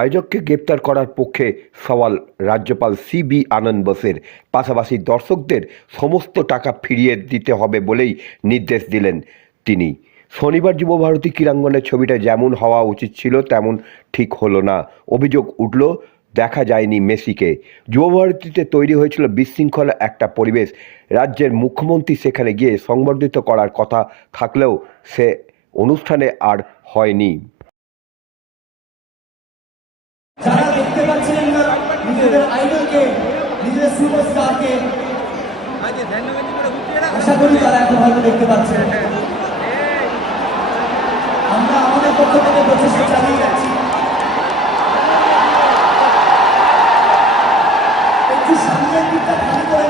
আয়োজককে গ্রেপ্তার করার পক্ষে সওয়াল রাজ্যপাল CB আনন্দ বোসের। পাশাপাশি দর্শকদের সমস্ত টাকা ফিরিয়ে দিতে হবে বলেই নির্দেশ দিলেন তিনি। শনিবার যুবভারতী ক্রীড়াঙ্গনের ছবিটা যেমন হওয়া উচিত ছিল তেমন ঠিক হলো না। অভিযোগ উঠল দেখা যায়নি মেসিকে। যুবভারতীতে তৈরি হয়েছিল বিশৃঙ্খলা একটা পরিবেশ। রাজ্যের মুখ্যমন্ত্রী সেখানে গিয়ে সংবর্ধিত করার কথা থাকলেও সে অনুষ্ঠানে আর হয়নি। যারা দেখতে পাচ্ছেন না নিজেদের আইডলকে, নিজেদের সুপারস্টারকে, আশা করি তারা এখন হয়তো দেখতে পাচ্ছেন। আমরা আমাদের পক্ষ থেকে প্রচেষ্টা চালিয়ে যাচ্ছি। একটু সামনের দিকটা খালি করে